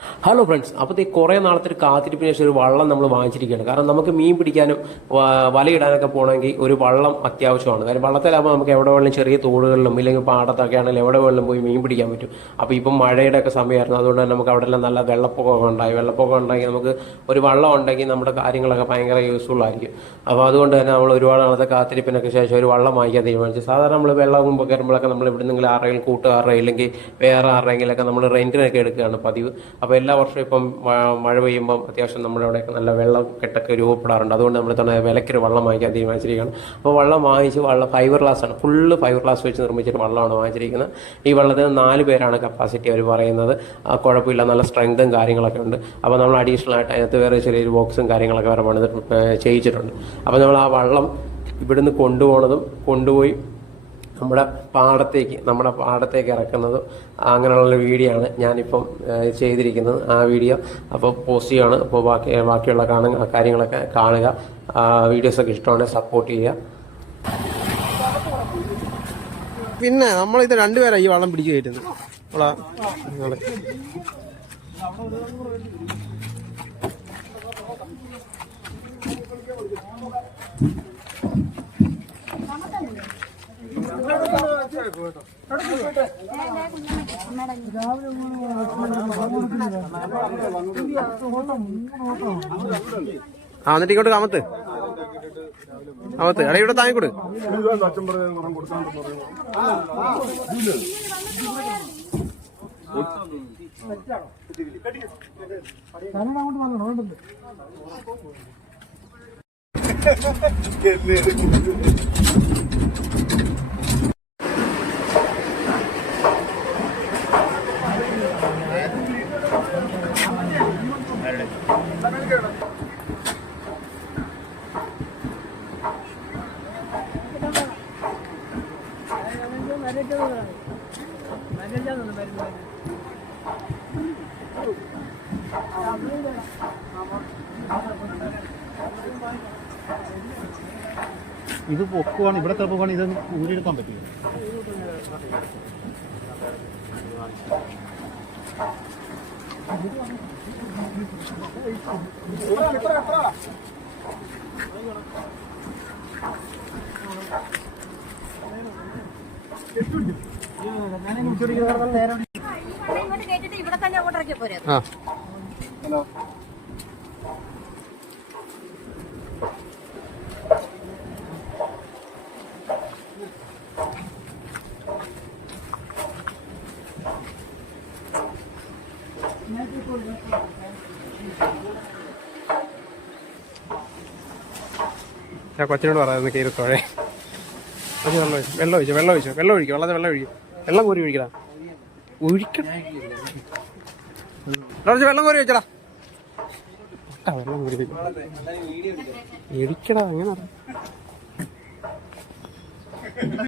Hello friends, അപ്പോൾ ഈ കുറേ നാളത്തെ ഒരു കാത്തിരിപ്പിന് ശേഷം ഒരു വള്ളം നമ്മൾ വാങ്ങിച്ചിരിക്കുകയാണ്. കാരണം നമുക്ക് മീൻ പിടിക്കാനും വലയിടാനൊക്കെ പോകണമെങ്കിൽ ഒരു വള്ളം അത്യാവശ്യമാണ്. കാര്യം വള്ളത്തിലാകുമ്പോൾ നമുക്ക് എവിടെ വേണമെങ്കിലും ചെറിയ തോടുകളിലും ഇല്ലെങ്കിൽ പാടത്തൊക്കെ ആണെങ്കിലും എവിടെ വേണമെങ്കിലും പോയി മീൻ പിടിക്കാൻ പറ്റും. അപ്പോൾ ഇപ്പം മഴയുടെ ഒക്കെ സമയമായിരുന്നു, അതുകൊണ്ട് തന്നെ നമുക്ക് അവിടെ എല്ലാം നല്ല വെള്ളപ്പൊക്കമൊക്കെ ഉണ്ടായി. വെള്ളപ്പൊക്കം ഉണ്ടെങ്കിൽ നമുക്ക് ഒരു വള്ളം ഉണ്ടെങ്കിൽ നമ്മുടെ കാര്യങ്ങളൊക്കെ ഭയങ്കര യൂസ്ഫുൾ ആയിരിക്കും. അപ്പോൾ അതുകൊണ്ട് തന്നെ നമ്മൾ ഒരുപാട് നാളത്തെ കാത്തിരിപ്പിനൊക്കെ ശേഷം ഒരു വള്ളം വാങ്ങിക്കാൻ തീരുമാനിച്ചു. സാധാരണ നമ്മൾ വെള്ളം കയറുമ്പോഴൊക്കെ നമ്മൾ എവിടെയെങ്കിലും ആരെങ്കിലും കൂട്ടുകാരുടെ ഇല്ലെങ്കിൽ വേറെ ആരുടെയെങ്കിലൊക്കെ നമ്മൾ റെൻറ്റിനൊക്കെ എടുക്കുകയാണ് പതിവ്. അപ്പോൾ എല്ലാ വർഷവും ഇപ്പം മഴ പെയ്യുമ്പം അത്യാവശ്യം നമ്മുടെ അവിടെയൊക്കെ നല്ല വെള്ളം കെട്ടൊക്കെ രൂപപ്പെടാറുണ്ട്. അതുകൊണ്ട് നമ്മൾ തന്നെ വിലക്കൊരു വള്ളം വാങ്ങിക്കാൻ തീരുമാനിച്ചിരിക്കുകയാണ്. അപ്പോൾ വള്ളം വാങ്ങിച്ച് ഫൈബർ ഗ്ലാസ്സാണ്, ഫുള്ള് ഫൈബർ ഗ്ലാസ് വെച്ച് നിർമ്മിച്ചൊരു വള്ളമാണ് വാങ്ങിച്ചിരിക്കുന്നത്. ഈ വള്ളത്തിന് 4 പേരാണ് കപ്പാസിറ്റി അവർ പറയുന്നത്. കുഴപ്പമില്ല, നല്ല സ്ട്രെങ്തും കാര്യങ്ങളൊക്കെ ഉണ്ട്. അപ്പോൾ നമ്മൾ അഡീഷണൽ ആയിട്ട് അതിനകത്ത് വേറെ ചെറിയൊരു ബോക്സും കാര്യങ്ങളൊക്കെ വേറെ പണിത് ചെയ്യിച്ചിട്ടുണ്ട്. അപ്പോൾ നമ്മൾ ആ വള്ളം ഇവിടുന്ന് കൊണ്ടുപോയി നമ്മുടെ പാടത്തേക്ക് ഇറക്കുന്നതും അങ്ങനെയുള്ള വീഡിയോ ആണ് ഞാനിപ്പം ചെയ്തിരിക്കുന്നത്. ആ വീഡിയോ അപ്പോൾ പോസ്റ്റ് ചെയ്യുകയാണ്. അപ്പോൾ ബാക്കിയുള്ള കാര്യങ്ങളൊക്കെ കാണുക. വീഡിയോസൊക്കെ ഇഷ്ടമാണെങ്കിൽ സപ്പോർട്ട് ചെയ്യുക. പിന്നെ നമ്മളിത് 2 പേരാണ് ഈ വള്ളം പിടിച്ചു കയറ്റുന്നത്. എന്നിട്ട് ഇങ്ങോട്ട് കമത്ത് എടാ, ഇവിടെ താങ്ങിക്കൊടു. ഇത് പൊക്കുവാണ്, ഇവിടെ പൊക്കുവാണ്, ഇത് ഊരിയെടുക്കാൻ പറ്റില്ല. ഞാൻ കൊച്ചിനോട് പറയാം കയറിത്തോഴേ. വെള്ളം ഒഴിക്കും. വെള്ളം കോരി ഒഴിക്കടാ. വെള്ളം കോരി വെച്ചടാ. വെള്ളം കോരി ഒഴിക്കടാ. എങ്ങനെ